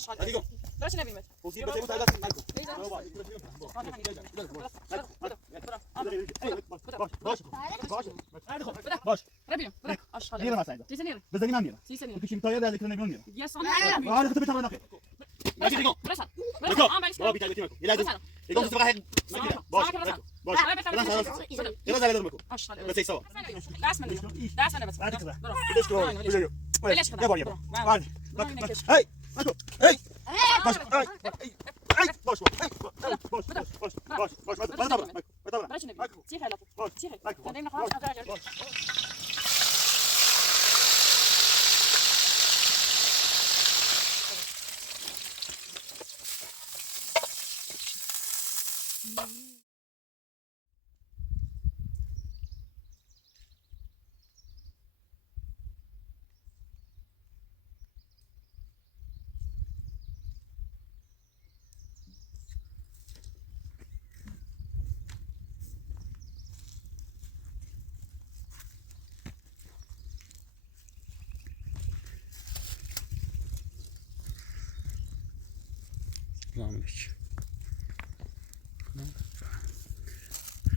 آشغال هديكم درش نبيمت وسيب بس يموت هذا مالكم ليزا باش ربينا آشغال نيرة ما سعيدة تيسنير بس دني ما نيرة تيسنير كنت شيء طيار ذلك نبي نيرة يا صنع وأنا كنت بيتها ناقي ماشي ديكم برسل ديكم برسل ما بيتها بيتي ماكو إلى دم ديكم تبغى هيك باش باش يلا زال دمكم آشغال بس يسوى داس من داس من بس هذيك ذا برا ليش كلو ليش يا بابا يا بابا هاي ماكو هاي باش هاي باش باش باش باش باش ما تبغى ما تبغى برش نبي تيخي لا تيخي تندين خلاص السلام عليكم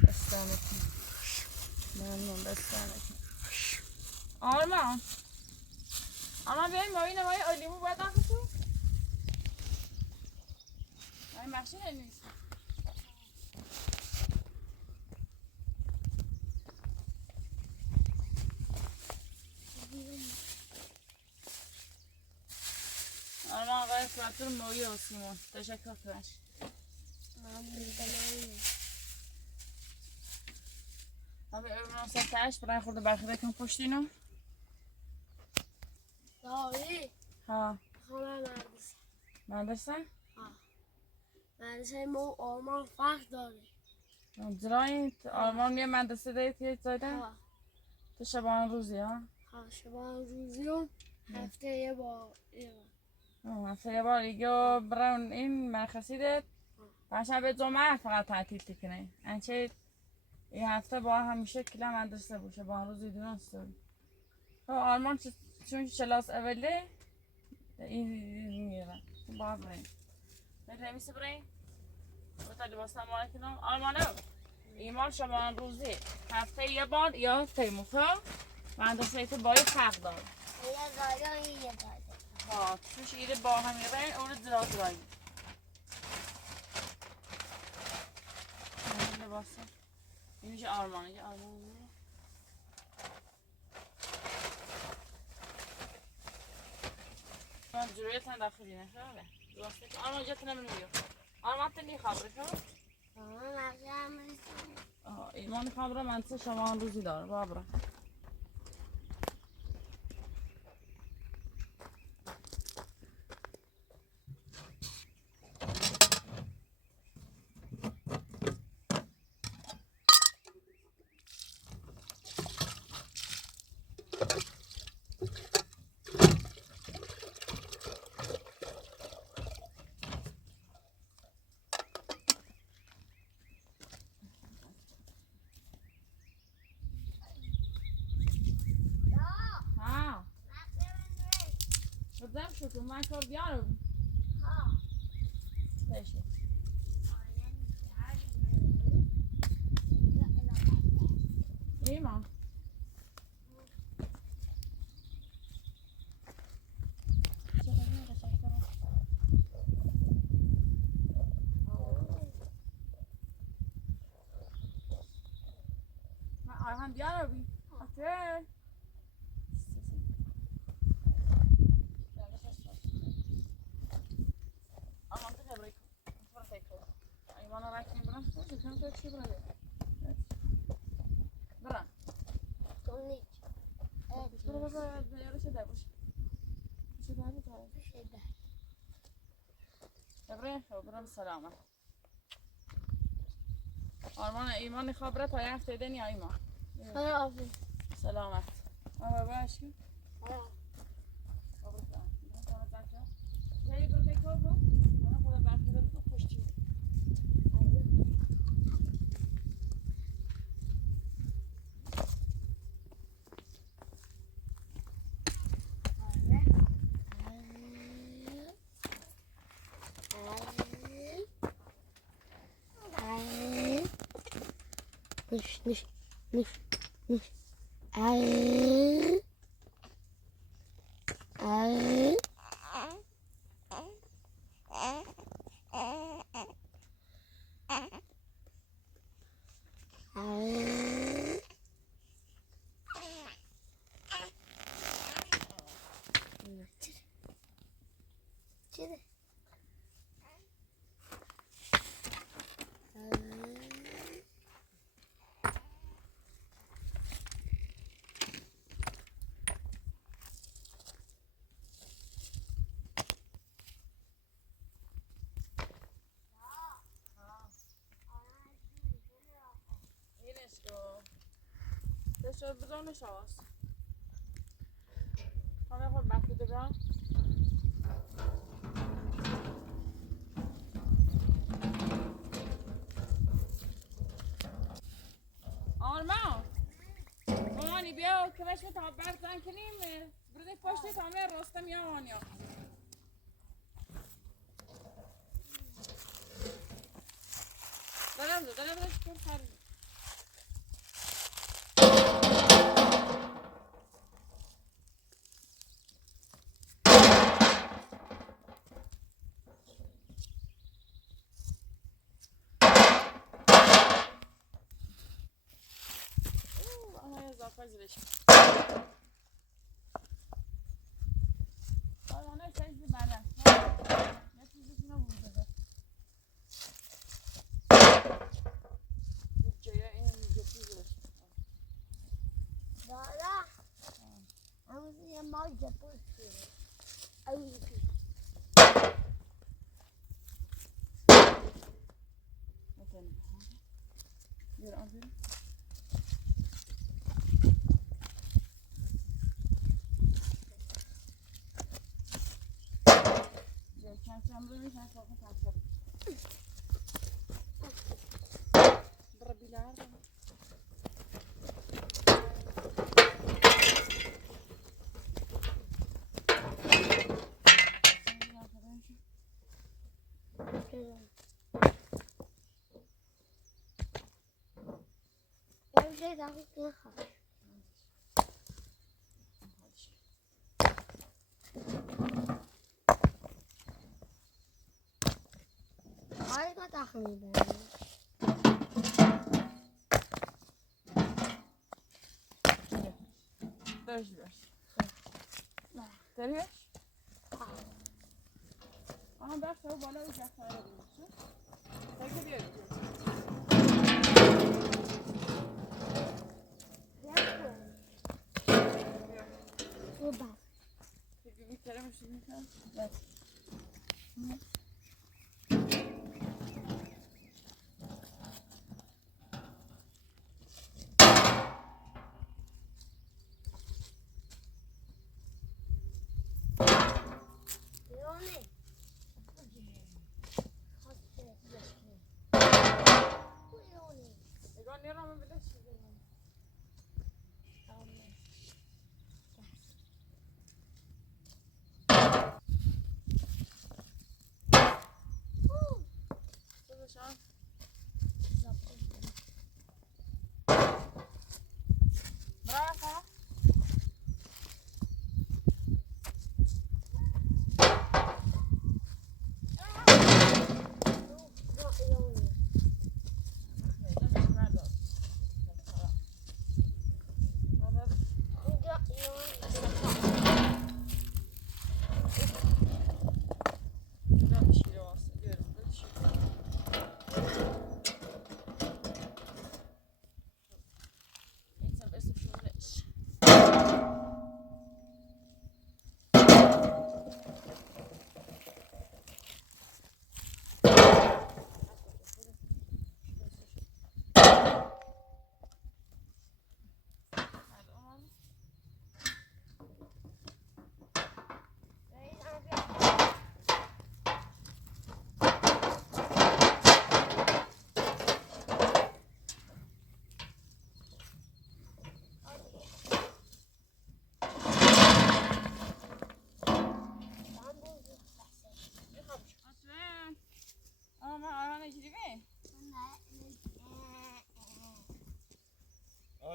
بستانتي ممنون بستانتي آرمان آرمان بیاین ما اینه مای آلیمو باید آخه تو مای محشی نیست آرمان آقای فراتور مویی و سیمون تشکر کنش abi ömrüm sataş buraya kurdu belki kim puştino داری ha خانه مدرسه neredesin مدرسه ما آرمان فرق داره جرای آرمان یه مدرسه دارید که زایده تو شبان روزی ها شبان روزی هم هفته یه بار هفته یه بار دیگه براون این مرخصی دید پنجشنبه جمعه فقط تعطیل تکنه انچه این هفته با همیشه کلا مدرسه باشه با روزی درست تو آرمان چون کلاس اوله این میره با بریم نمیشه بریم تا لباس نماره کنم آرمانو ایمان شبان روزی هفته یه بار یا تیموفا مدرسه تو باید فرق داره یه زایده یه زایده ها توش ایره با هم میره اون رو درایی لباس این میشه آرمانه یه آرمانه من جوریت هم داخلی نشده درسته که آرمان جات نمیگه آرمان تنی خبره شو ایمان خبره من سه شما روزی داره بابرا بدم شو من کار بیارم ها باشه ایمان من آرمان بیارم اوکی Bana rakibini bırak. Sen de şey bırak. Evet. Bırak. Sonuç. Evet. Şurada da yarışı da bu. Şey daha bir tane. Şeyde. Buraya برم سلامت آرمان ایمان خبره تا یه هفته دنیا ایمان خداحافظ سلامت آبا باشی نش نش نش نش ار ار كده اینش رو داشته بزنش آس همه خود بخیده برم آرمان مامانی بیا کلش تا برزن کنیم برده پشت تامه رستم یا آنیا دارم کن خرید اضافه زیرش آنها چیزی بعدن یه چیزی که نبوده یک جایی این یه چیزی زیرش دارا همون یه مال جپوش شده اوی bir alayım. Sen bunu sen kalkın kalkın. Brabiler. Ben bir şey daha yapayım. Harika takımı ben. Dövüş. Dövüş. Aha bak sen bana uzaklara diyorsun. Peki bir Bu bak. Peki bir kere mi şimdi sen? Evet. Egon ama bir de şey Şan. Bravo.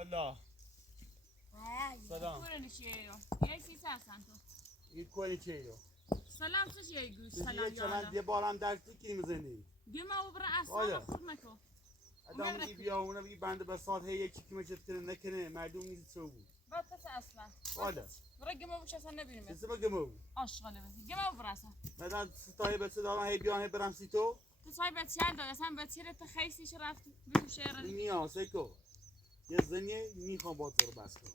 الله سلام Kurun işi yiyor. Yesi sen tu. این کنی چه ایو Selam tu şey gül. دیگه Selam چمن ya. دیگه بارم درک کی میزنی Gülme o bıra Aynen. aslanı kurma ko. آدم میگی بیا اون میگی بنده به ساعت هی یک چیکی مچت کنه نکنه مردم نیست چه بود Batı aslan. حالا Bıra gülme bu çesen ne bileyim. کسی بگم Aşkı levezi. Gülme o bıra sen. بعدا ستای به صدا هی بیان هی برم سی تو Tu say betiyer de sen betiyere te xeysiş rafti. Bir şey yarar. نیاسه کو یه زنیه میخوام با تو رو بس کن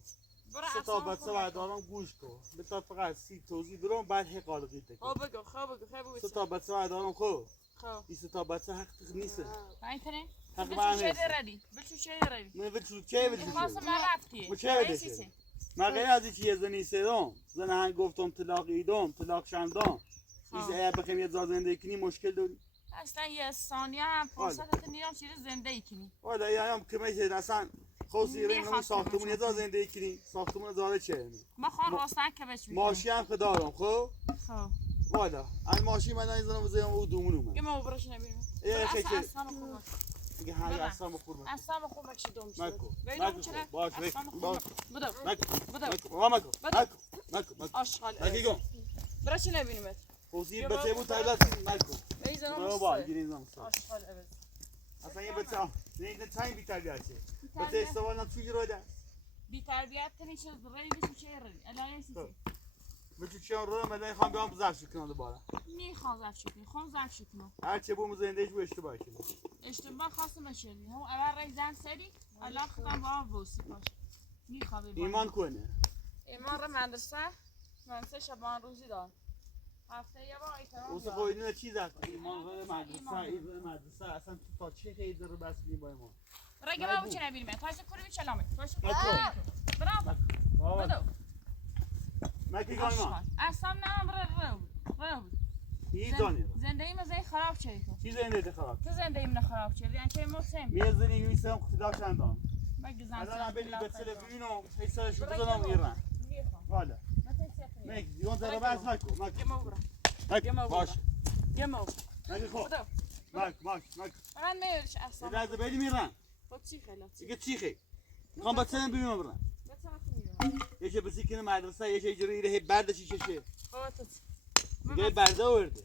Bıra سه تا aslanı بچه kurma ko. بردارم گوش کن بتا فقط سی توضیح برام بعد هی قالقی تکن Xobu go, xobu go, xobu سه go. تا بچه بردارم خب Xo. این سه تا بچه حق نیست Ben tane. حق Bir من şey نیست yarari. Bir şey yarari. من ول چه ول Xasım ben rafti. Bu çe ول من غیر از اینکه یه زنی سدام زن هنگ گفتم طلاق ایدام طلاق شندام این بخیم یه زار زندگی کنی مشکل داری Aslan yه saniye هم فرصت نیام چیز زنده ای کنی. حالا یا هم که میشه اصلا خوصی رنگ اون ساختمون یه زار زندگی کنی ساختمون زاره چه ما خان راستن که بهش میکنم. ماشی هم که دارم خب خب. والا این ماشی من این زنم وزیم او دومون اومد یه ما برش نبینیم. یه خیلی اصلا خوب. میگه های اصلا بخور من اصلا خوب بکشی دوم شد. مکو ببینم چرا؟ باش باش بودم. مکو بودم. مکو مکو آشغال. مکو برش نبینیم. خوصی بچه بود تایلت مکو بیزنم. بابا گیرین زمان آشغال evet. اصلا یه بچه نه تایم بی‌تربیته بچه استوانم توی رو ده بی تربیت تنی چه ریدش چه ری الان چیزی بچه چه رو من خواهم بیام ظرف کنم دوباره میخوام ظرف شکنی خون ظرف شکنم هر چه بوم زندگیش بو اشتباه کنه اشتباه خواستم شدی هم اول ریزن سری الان خودم با بوسی باش میخوام ایمان کنه ایمان رو مدرسه شبان روزی دار هفته یه بار ایترام اوسه خویدی نه چیز هست ایمان رو مدرسه اصلا تو تا چه خیلی رو بس بی با ایمان رگه ما بچه نبینیم تاش کوری میچلامه تاش برام بدو مکی گایمان اصلا نه رو این دانی زندگی مزه خراب چه تو چی زنده خراب تو زندگی من خراب چه یعنی چه موسم میزنی میسم خدا چندان مگه زن الان بلی به تلویزیون حسابش بزنم ایران والا مکی دیون زرا بس مکو مکی باش مکی خو مک من میرش اصلا از بلی میران خود چی خیلی دیگه چی خی میخوام با سن ببینم برام یه چه بسی کنه مدرسه یه چه جوری ره برداشی چشه دیگه برده آورده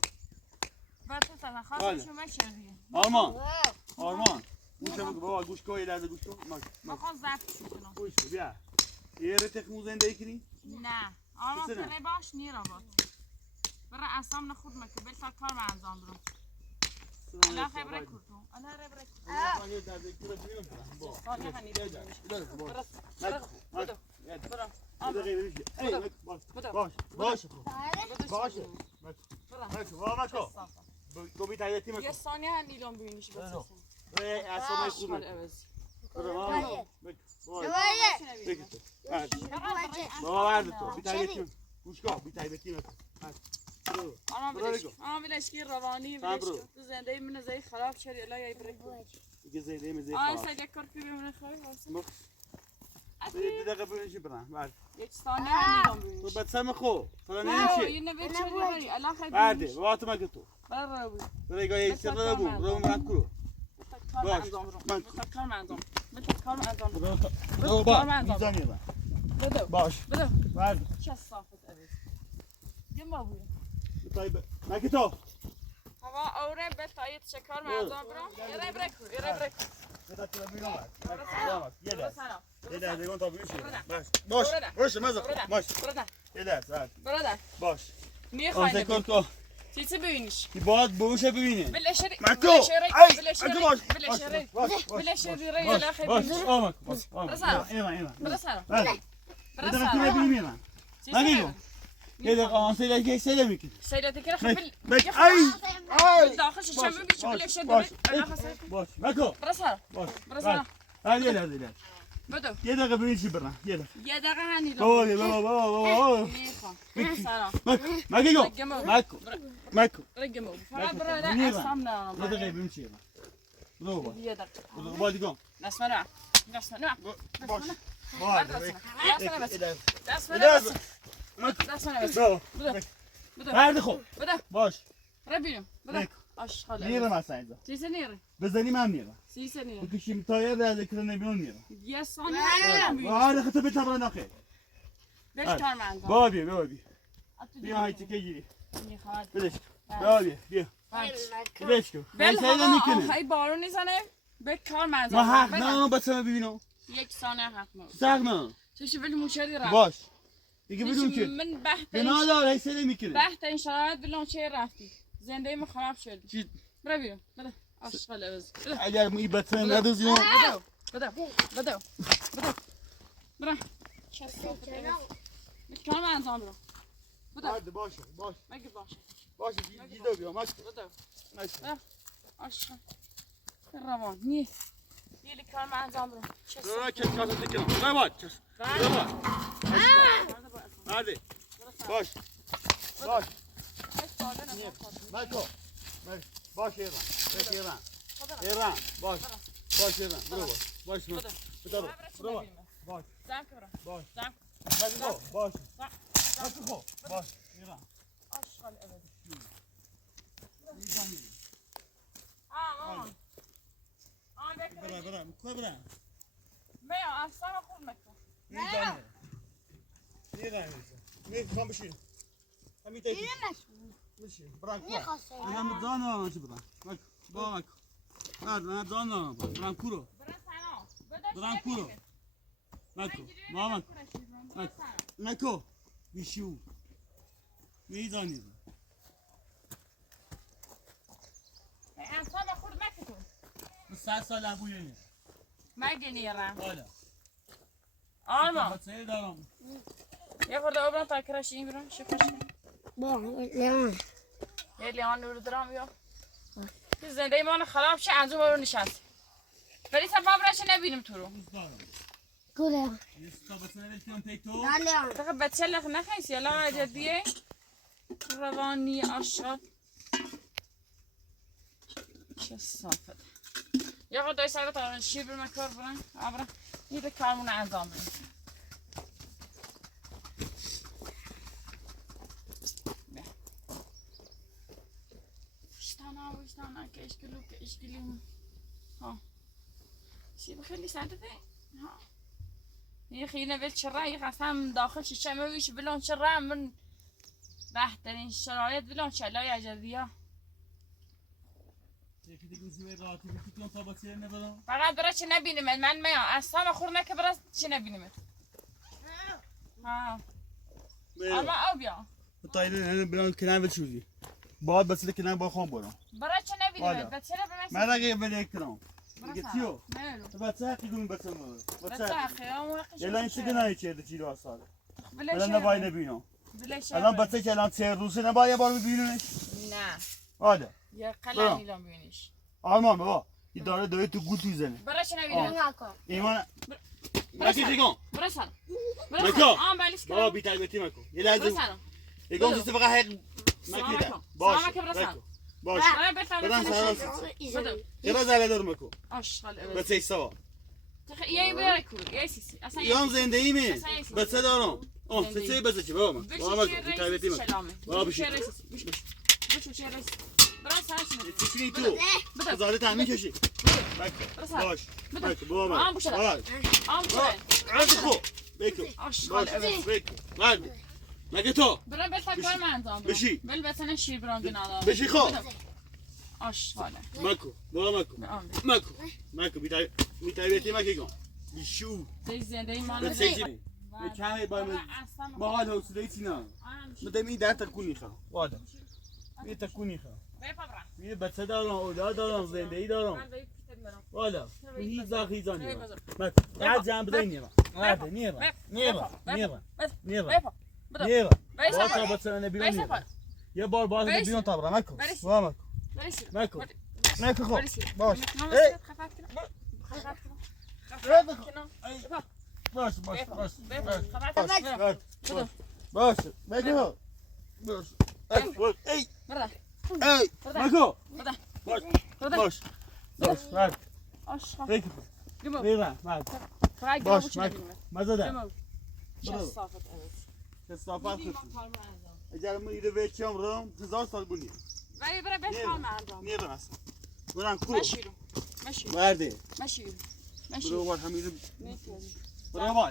آرمان گوش بابا گوش کو یه لحظه گوش کو گوش کو بیا یه ره تخمو زندگی کنی نه آرمان سنه باش نیرا باد برای اصلا نخود مکه بل تا کار من انجام برم الان خبره کردم الان خبره یه ثانیه هم نیلون بینیش بسازم آرام بلشکی روانی بلشکی تو زندگی من زی خراب شدی الان یه برک دیگه زیده میزه آن سگ کار کی بمونه خواهی یه دقیقه ببینش برام بعد یک ثانیه هم نیلون بینیش تو بچه خو تو نمیشه یه نوید چه بری الان خیلی بعد وقت ما تو برای رو برای گاهی سر رو من کرو باش من کار من انجام بدو باش بدو بعد چه صافت ابد گم بوی طيب ماكي تو هوا اوره به تایید چه کار من انجام برم یه برک بدا تلفزيون برو يلا هذا طب باش باش ماذا باش يلا باش میخوای كوركو چیزی ببینیش کی باید بوشه ببینه بلشری ماكو بلشری ریلا خیلی باش آمك باش یه دقیقه آن سیده که سیده میکنی سیده که خیلی ای داخلش چم بیچ بلشری باش ماكو برسر هذه لا بدو یه دقیقه ببین چی برم یه دقیقه هنی بابا میخوام برسر ماكو رجمو فقط برای اصلا نه یه دقیقه ببین چی برم یه دقیقه باید گم نسمع باش دست برد خوب باش ربينو آشغال میرم اصلا اینجا چی سنیره؟ بزنی من میرم سی سنیره بکشیم تایر از اکران نمیون میرم یه ثانیه آره خطا به تبران آخه بهش کار من انجام بیا بیا های تیکه گیری میخواد بدش بیا بدش کن بل سعیده ها میکنه های بارون نیزنه به کار من ما انجام حق نه بسه ببینم یک ثانیه حق نه سق نه چشی بلی موشری رفت باش دیگه چشی بدون که من بحث بنا دار هی سعیده میکنه بحث این شرایط بلون چه رفتی زنده ما خراب شد چی برو بیرون بده آشغال عوض اگر می بسه ندوزیم بدو برو چه صافت عوض کار من انجام برو هایده باشه مگه باشه دیده بیا ماش بدو آشغال روان نی یلی کار من انجام برو چه را کس کاسه تکنم روان هایده باش مالکو باش ایران باش ایران برو باش برو باش زن که برو باش زن مالکو باش مالکو باش ایران آشغال عوض میزنی برا میا اصلا خود مکن میزنی میخوام بشین همین تایی بشین بران کو من دانم چه بران با من دانم بران کورو بران کورو ماکو بیشو میزنی اصلا خود مکن 100 سال ابویه مگه نیرم حالا آلما بچه دارم یه خورده آبران تا کرش این برون شکرش با لیان یه لیان نور درام یا زنده ایمان خراب شه انجام رو نشست ولی سبب راش نبینیم تو رو کره تا بچه نمیتونم تی تو نه لیان فقط بچه لخ نخیسی یلا جدیه روانی آشاد چه صافت یا خود دوی سر تا شیر برم کار برم آبرا این به کارمون انجام بدیم وشتانا که اشکلو ها شیر خیلی ساده ها یه خیلی نوید چرا یه قسم داخل شیشه مویش بلون چرا من بهترین شرایط بلون چلای اجازیه فقط برای چی نبینیم من میام اصلا خور نکه برای چی نبینیم ها اما او بیا تایید برام کنار بچوزی باید بس کنار با خون برام برای چی نبینیم بچه را برای من اگه بده کنم دیگه چیو مالو بچه حقی کنم بچه ما بچه خیام وقتش یلا این چیکار نمیشه چی رو سال بله الان نباید نبینم بله الان بچه که الان 3 روزه نباید بار ببینونش نه آده یا قلعه نیلان ببینیش آرمان بابا این داره دوی تو گوت میزنه برای چی نبینیم ایمان مکی دیگه برای سر مکو آم بلیس بابا کنم بی تربیتی مکو یه برای لحظه سر یگان سیست فقط حق مکی ده باش باش برای بفهم بدن سلام بدو چرا زله دار مکو آشغال عوض بچه سوا یه بیاره کور یه سیسی اصلا یام زنده ایمه بچه دارم آه سه بچه چی بابا بابا مکو بی تربیتی مکو بابا بشی بشو رئیس برای سرش چی تو زاده تامین کشی باش مکو بابا آم بوشه آم بوشه عرض خو بکو آشغال باش عوض بکو مرد مگه تو برای بفهم کار من انجام بشی. بل بسنه شیر برام گناه بشی خو آشغاله مکو بابا مکو مکو بی تربیتی مکی گم بیشو دی زنده ایمان بچه چی کمی با ما حال حوصله چی نه مدام این ده تکونی خواه واده این تکونی خواه یه بچه دارم اولاد دارم زندگی دارم والا هیچ زاخ هیچ آنی مکو یه جمع بده نیرم نیرم با تا بچه نبیرم نیرم یه بار باز بیرون تا برم مکو مکو خوب باش باش مکو ای مکو باش آشغال میرم باش مزه ده کسافت اگر ما ایره ویچی هم رام 1000 سال بونی ولی برای بهش کار مردم نیرم اصلا برم کو مشیرو مشیرو برده مشیرو برو مشیرو بار همین نیتیازی برو بار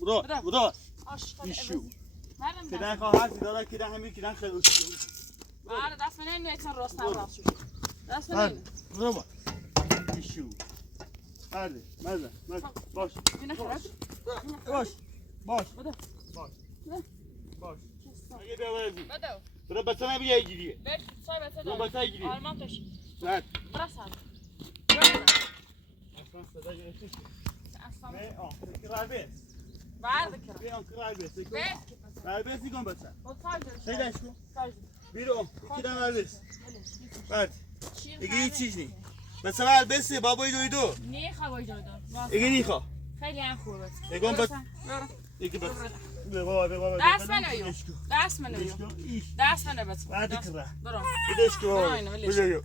برو برو آشقال ایشو عوضی مردم که دست خواهر داره که همین که خیلی بله دست من این نیتن راستم راست شد دست من این برو بار ایشو برده مزه باش اینه خراب باش باش بده باش اگه بیاوردی بده برو بچه نبیه ایگیریه بهش سای بسه برو بچه ایگیریه آرمان تشی برد برس هم اصلا صدا گرفتی اصلا نه که رایبه برده کرم بیان که رایبه بس که پس رایبه سیکن بچه خود سای جلوش خیلیش کن سای بیرو یکی دم وربس برد شیر اگه هیچ چیز نی بچه وربسه بابای دویدو نه خوای جدا اگه نیخوا خیلی هم خوبه اگه بس برو اگه بس بابا دست منو یو دست منو یو دست منو بس بعد کرا برو بدش که بابا نه، ولش. بجو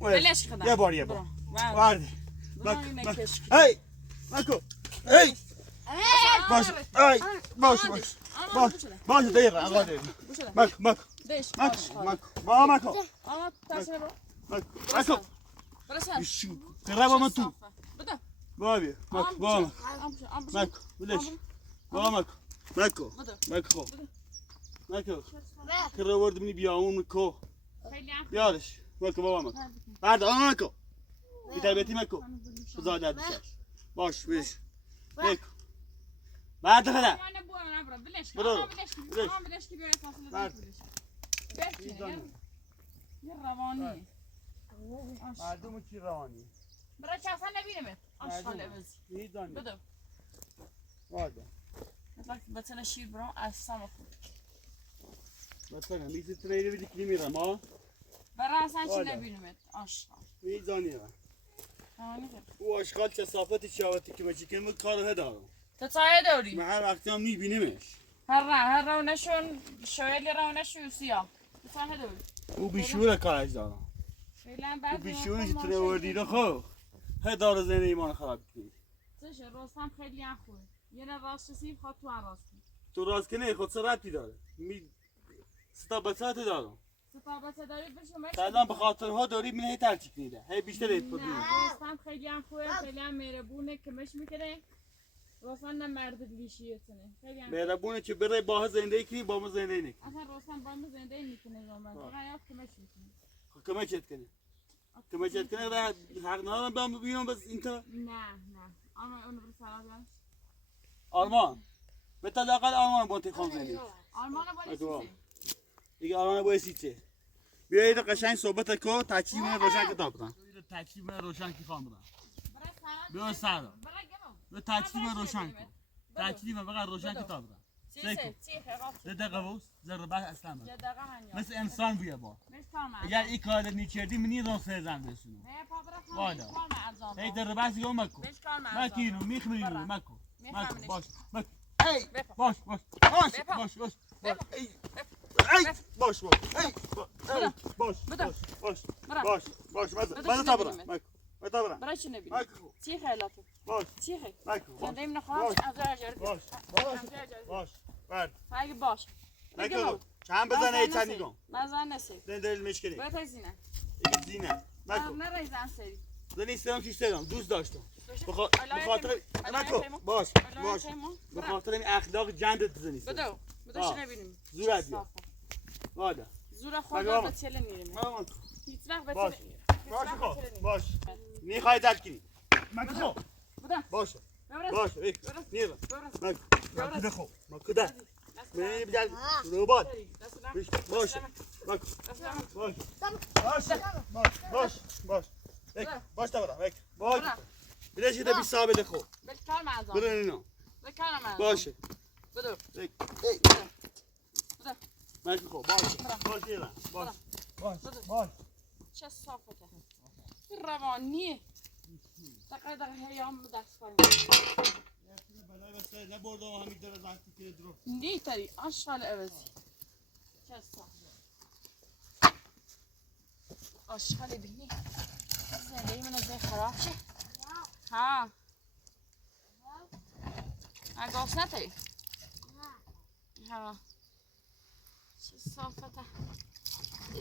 ولش خدا یه بار برو وارد برو اینه کشکی هی ماکو هی باش هی باش باش باش باش دقیقه آقا دقیقه ماکو دیش ماکو ماکو آما تاسه برو ماکو برسن ایشو قرابا ما تو بده بابی ماکو بابا ماکو بدش بابا ماکو ماکو ماکو کرا ورد منی بیامون مکو خیلی هم بیارش ماکو بابا ماکو بعد آن ماکو بیتربیتی ماکو زاده بشش باش بش ماکو بعد خدا يعني بو انا برا بلاش برو. بلاش كي بيعرف اصلا بعد. بلاش يا رواني مردم چی روانی برا چه اصلا نبینمت اشغال عوض میدانی بدو واده مثلا بتنا شیر برا از سما مثلا میز تریلی بدی کی میرم ها برا اصلا چی والا. نبینمت اشغال میدانی روانی او اشغال کثافت شاوتی که مچی کنم کارو هدارم تتايا دوري من هر وقتی هم میبینمش هر رونشون شوية رونشو سياه تتايا دوري او بیشور کارش دارم فعلا او بعد بیشورش تونه وردی رو خو هدار زنده ایمان خراب کنی زش راستم خیلی هم خوبه یه نه راست سیب خواهد تو هم راستی تو راست کنه خود سرعتی داره ستا بساط دارم ستابت داری بشو مشت الان به خاطر ها داری من هی ترچیک نیده هی بیشتر ایت پدی نه راستم خیلی هم خوبه خیلی هم مهربونه که مش میکنه راستم نه مرد لیشیتونه خیلی هم مهربونه که بره با زندگی کنی با ما زندگی نکنی اصلا راستم با ما زنده میکنه زمان فقط که مش میکنه کمکت کنه کمکت کنه و حق ندارم بیام ببینم بس اینتا نه اما اون رو سلام جانش آرمان به تلاقل آرمان با انتخاب زندگی آرمان اگه باید دیگه آرمان باید سیچه بیایید قشنگ صحبت کو تکلیف من روشن کتاب بدم تکلیف من روشن کی خواهم بدم بیا سر به تکلیف من روشن کن تکلیف من فقط روشن کتاب بدم ده دقیقه وست ذره بعد اصلا مثل انسان بیا با اگر این کار نیکردی منی رو سرزن بسونم والا هی در بحثی گم مکو مکینو میخمینو مکو باش باش ای باش باش باش باش باش ای باش باش ای باش باش باش باش من تابرم مکو من تابرم برای چی نبینی؟ مکو چی خیلاته؟ باش چی خیل؟ مکو زنده ایم نخواهم از اجاره باش باش بعد اگه باش مکو چند بزنه ای تنیگم مزن نسی دل مشکلی باید های زینه زینه مکو نرای زن سری زن استرام کی استرام دوست داشتم بخاطر مکو باش باش بخاطر این اخلاق جندت زنی بدو شو نبینیم زورت بیا وادا زور خود رو به چله نیریم هیچ وقت به باش چله باش میخوای ترکی مکو باشه ببرس باشه نیرم مکو دخو مکو ده من بیاد روبات باشه مکو باش باش باش باش تبرا باش بدش ده بی ثابت دخو بالکار معزم بدون اینا بالکار معزم باشه بدو مکو باشه باش ایران باش باش چه صافته روانیه دقیقا هیام دست کنیم بلای بسته نبرده و همین داره زحمتی که درو نی تری آشغال عوضی چه صاف آشغال بینی زندگی من از خراب شه ها اگاس نتایی ها چه صافته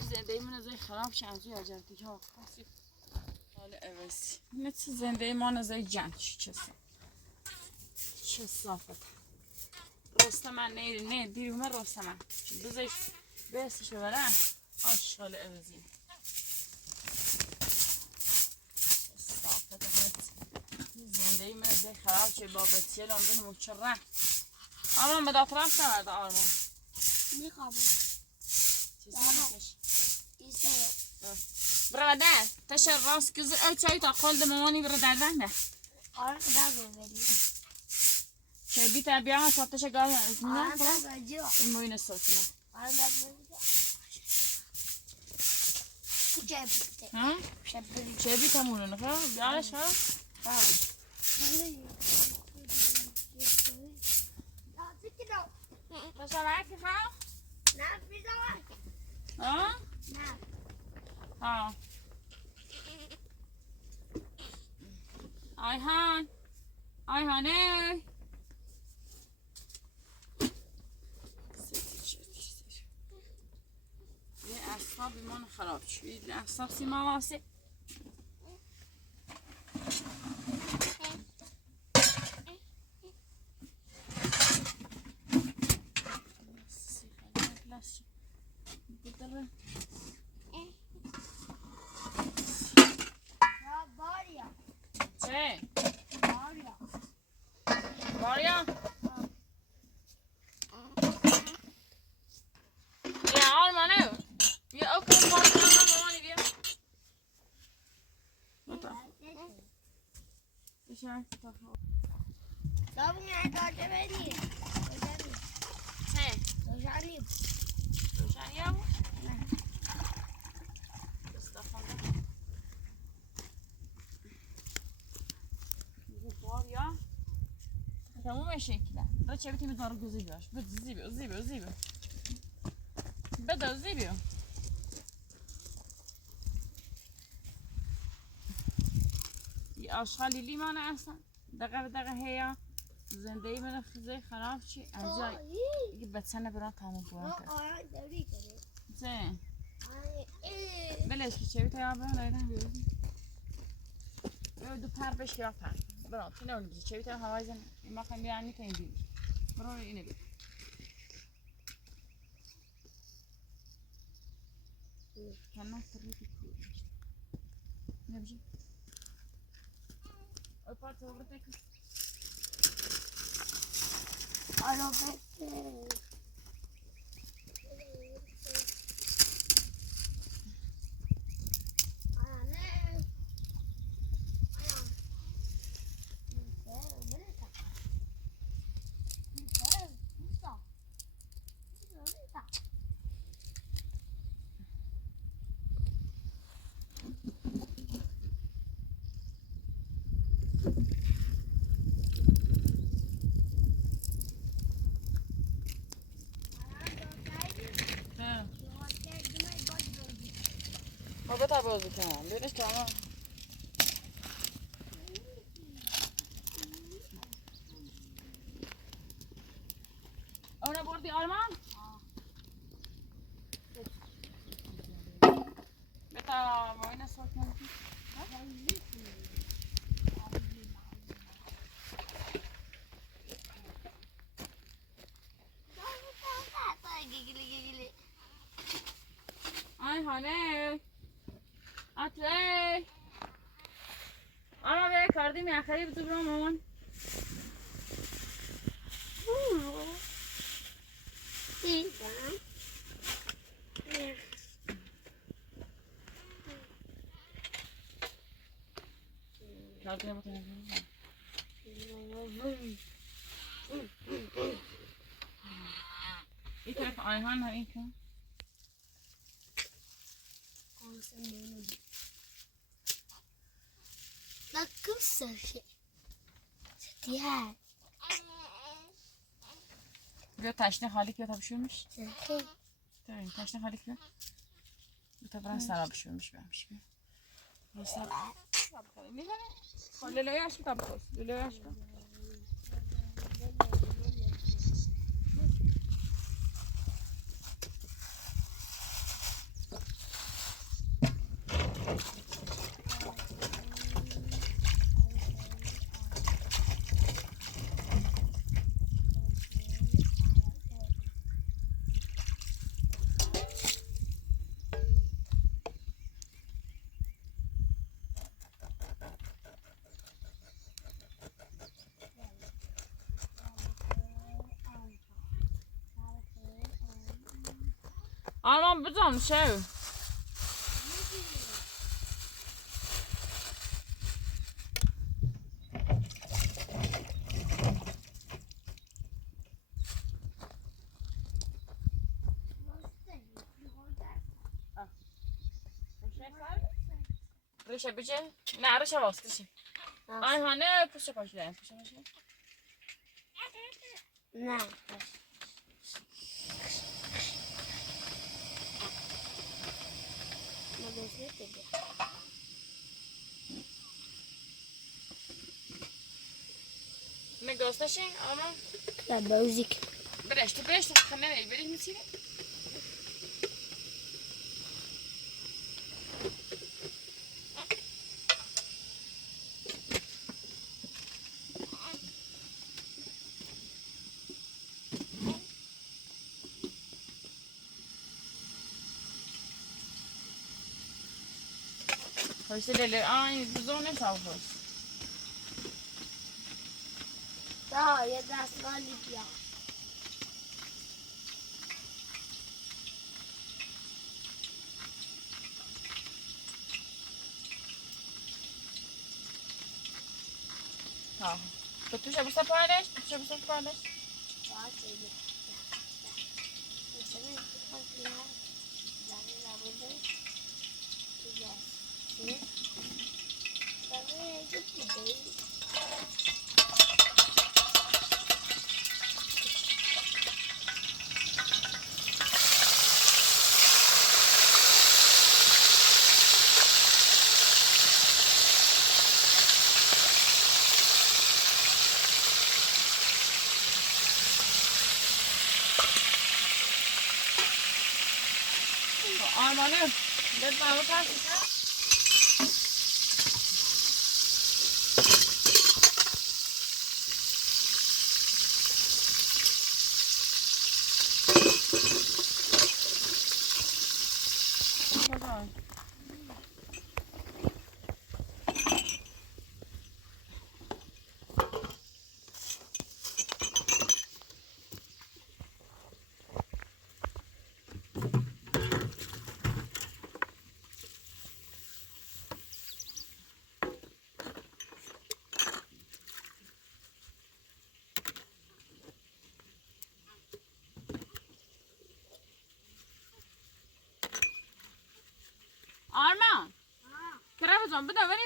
زندگی من زی خراب شه از یا جنتی ها خاصی حال اوسی نه چه زندگی من زی جنت چه صافته رسته من نه دیرومه رسته من بزش بسش ببرن آشغال اوزی صافته زندگی من زی خراب شه با بچه لندن مچره آرمان به دفترم شود آرمان میخوام چیزی نکش ایسته برادر تشر راست کزر او چایی تا خالد مامانی برادر نه آره دازو بدی چه بیت بیام تا تش گاه آره دازو بدی این موین سوتنا آره دازو بدی کجا بیته ها شبری چه بیت مونو نه بیارش ها تشر عکس ها نه بیزار ها نه ها آیهان آیهانه یه اصحاب ایمان خراب شد یه اصحاب سیما واسه یا باریا چه؟ باریا باریا؟ بیا آرمانه بیا اوکم باریا مامانی بیا بشن دابونه داده بدی چه؟ روشنی روشنی هم؟ نه استفاده باریا تموم شکله دا چه بیتیم دارو گوزی بیاش بد زیبیو بده زیبیو یه آشغالی لیمانه اصلا دقیقه به دقیقه هیا زندگی من خیزه خراب چی انجا یه بچنه بران تموم بران کرد آره داری کنی چه؟ بلش که چه بیتیم بران دایدن بیوزی دو پر بش که پر بران تو نمیدونی چه بیتیم هوای زن ما خواهیم بیانی تا این بیدی بران اینه بید کنن تری بکور نبجی او پارت رو بکن آره بسه بتا بازی کنم بینش تمام اونه بردی آرمان؟ بتا موین سوک نمیدی؟ آی هانه اتره آرمان به کردی میاخری بزو برام مامان کردی نمیتونم این طرف آیهان هم این کن La cosa che ti è بیا تشنه خالی که تا بشورمش che ترین تشنه خالی که بیا برن سرا بشورمش بیامش بیا برو سرا میزنه لیلوی عشق تا بخوز لیلوی عشق آرمان بزن شو ریشه بشه؟ نه ریشه واسطشه آیهانه پشت پاشه نه نگاستشین آرمان لا بوزيك برش خلينا بريش نسيني هوش اللي بزونه سافوس لا يا داس غالي بيا ها بتوش ابو سفارش بتوش ابو سفارش آرمانه بد برای پسشه آرمان کرا بزن بده ولی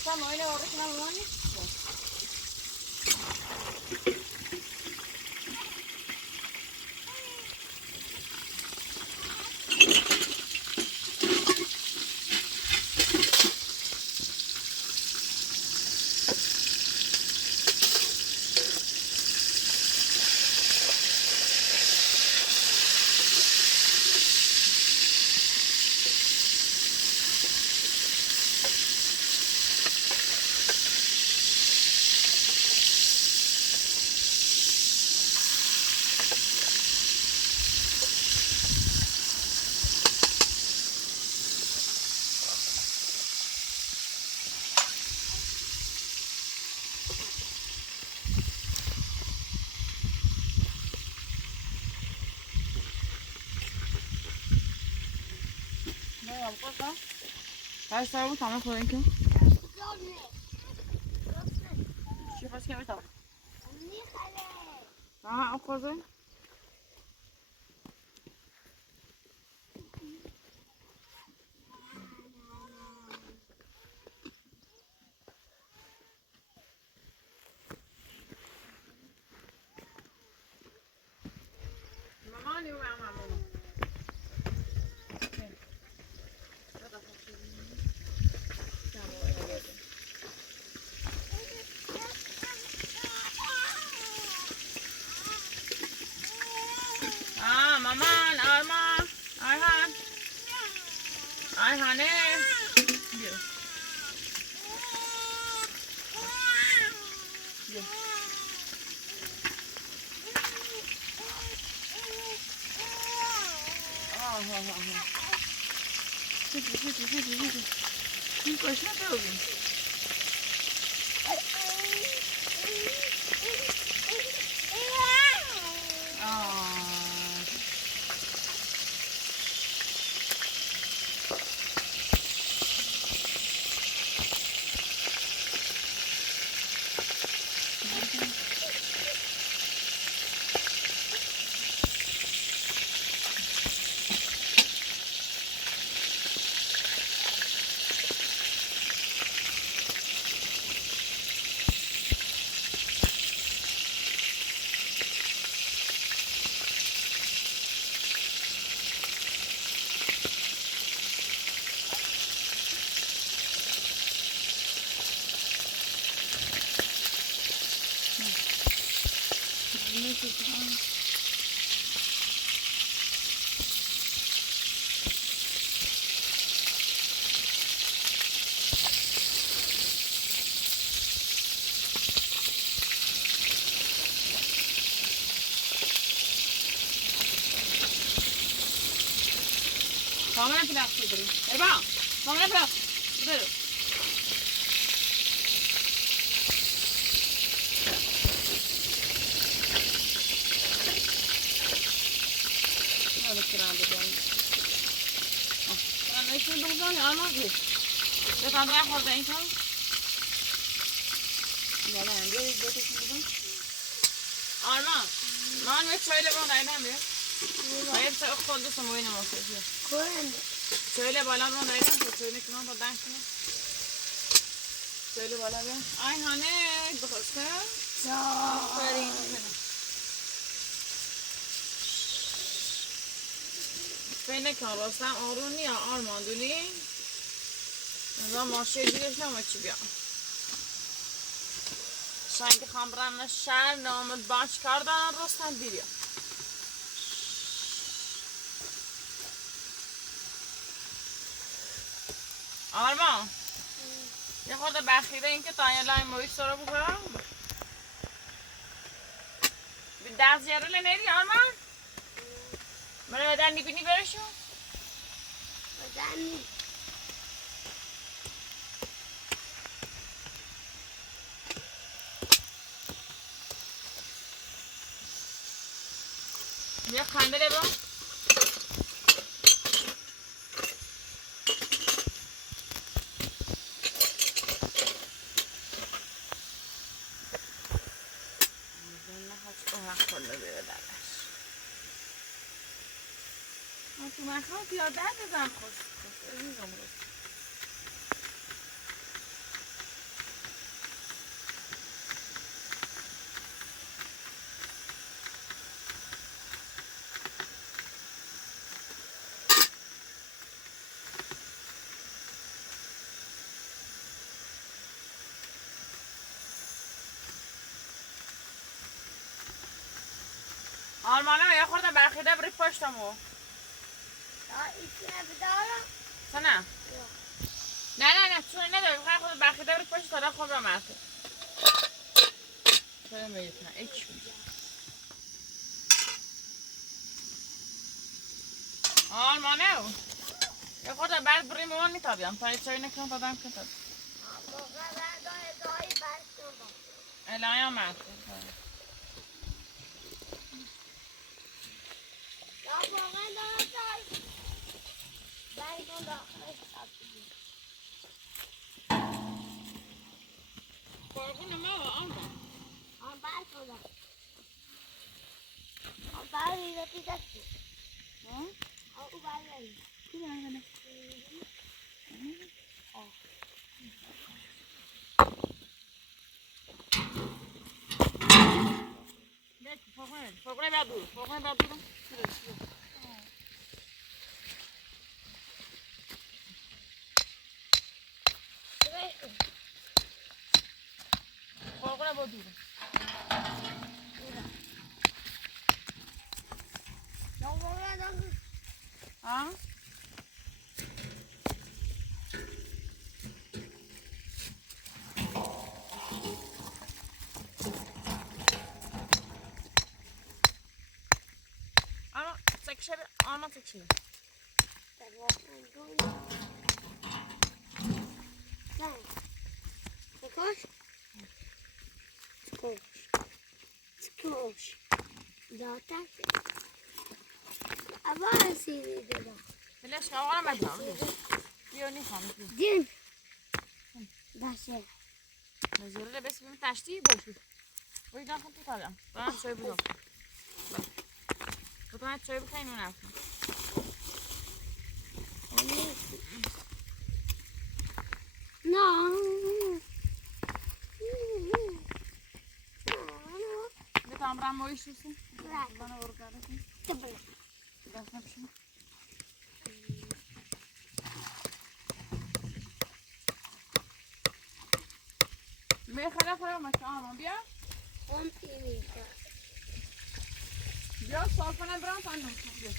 Esa no es la original, ¿no? بقصة هاي سووا تعمل خلين كم شو خش كم بتاع أقصى ماماني ومع ماما مامان آرمان آرهان آرهانه بیا بیا این کاش نکردیم Mamma plats Idri. Är det bra? Mamma plats. Det är du. Jag vet inte det där. Ja, men det är inte bra ni alla vill. Det kan dra håll dig kan. Ja, men det är det. Arman. Man vet söyle bana inanmıyor. Hayır sen okulda som oynaması yapıyor. Koyun. Söyle bana bana neyden söyle ki ne ben sana. Söyle bana ben. Ay hani baksa. Ya. Aferin. Fene karosam aruni ya armanduni. Neden maaşı girişim açıp ya. Sanki hamranla şer namı baş kardan rostan biri. آرمان یه خورده بخیره این که تاین لای مویش رو بکنم به دست جرله نیدی آرمان من بدن نیبینی برشو بدن یه خنده ده با تو مخواه پیاده بزن خوش آرمانه یه خورده برخیده بری پشتمو ایتونه بدارم؟ سنه؟ نه چون نداری بخواه خود برخیده بری پشت تا خوب را مرکه چرا میدید نه ایچ آرمانه یه خورده برد بری موان میتابیم تا چایی نکنم تا دم کن تا الهی هم مرکه برگان داخلش خاطی قربون ما آن آن برگان داخل آن برگان داخل دستی آن او برگان کی برگانه فوقونه بعد دور فوقونه با دور ها ama sekişe ama sekişe Skoş. Zaten. Ama sivri بلاش خواهرم بدم بیا نیخوام Din. Başı. مزوره بس بیم تشتی باشی باید نخون تو تادم دارم چای بزن بطمه چای بخواین اون نفهم No. بتام رم مایش روسیم Bırak. bana organa kın Bırak. ders yapışım می خلا خلا مکان بیا On TV. بیا صاف کنم برام فندم بیا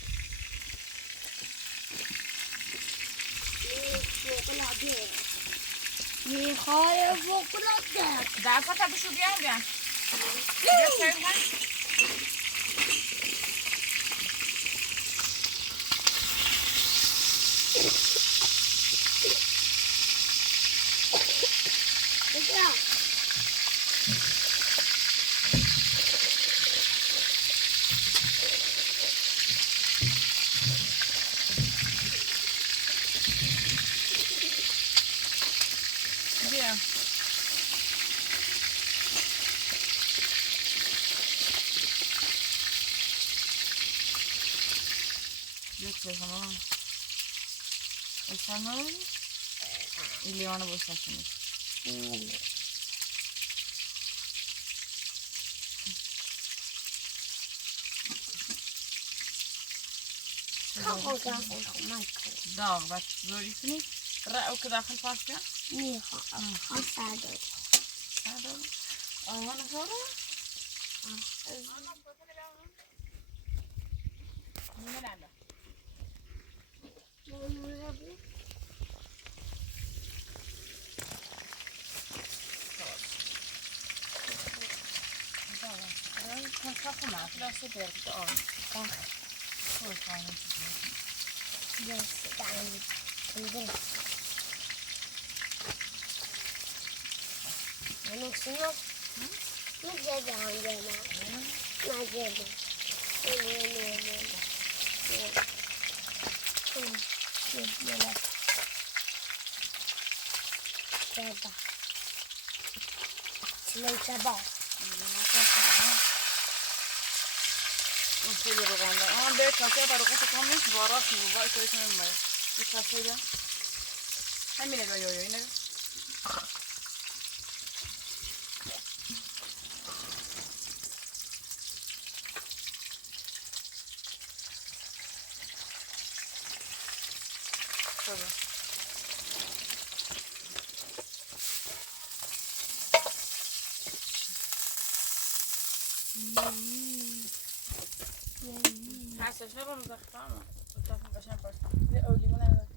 میخوای بکنم دفعه بشو بیا بیا بیا چای بخوام بگم بیا Lütfen ama. Efendim? İlyana boşaltınız. داغ بس زوري فيني رأوا كذا داخل فاسكة میخوام هذا أنا صورة من عنده كان خافوا معك لا سيبير شو الخانة خیلی روغن آن به کاسه برای قصه کامش وارد می‌بود توی تیم می‌مونه این کاسه ده همینه دو یویو اینه خوبه هستش نبا مزخرفه اما بتاعتم بشن پاشتم یه اولیمون نداره